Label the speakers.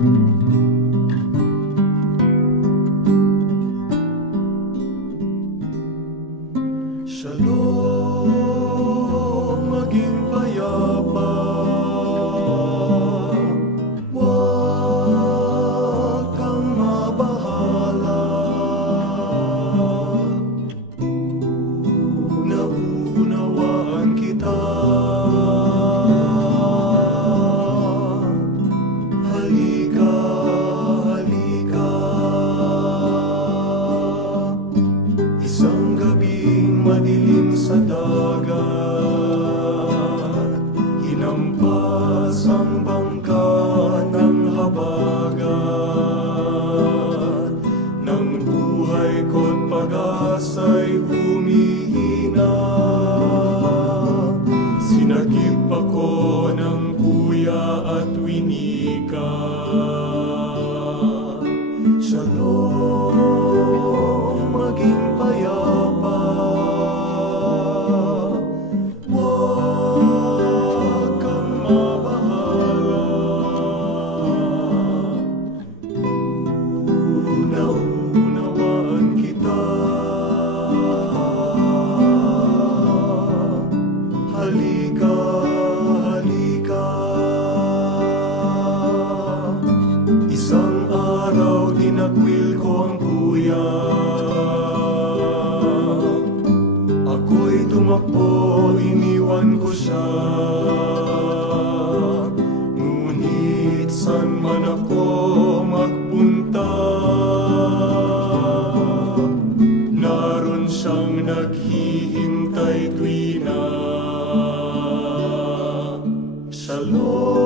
Speaker 1: Mm-hmm. madilim sa dagat. Hinampas ang bangka ng habaga Nang buhay ko't pag-asa'y humihina. Sinagip ako ng kuya at winika. Tinakwil ko ang kuya. Ako'y tumakbo, iniwan ko siya. Ngunit saan man ako magpunta Naroon siyang naghihintay tuwina. Shalom,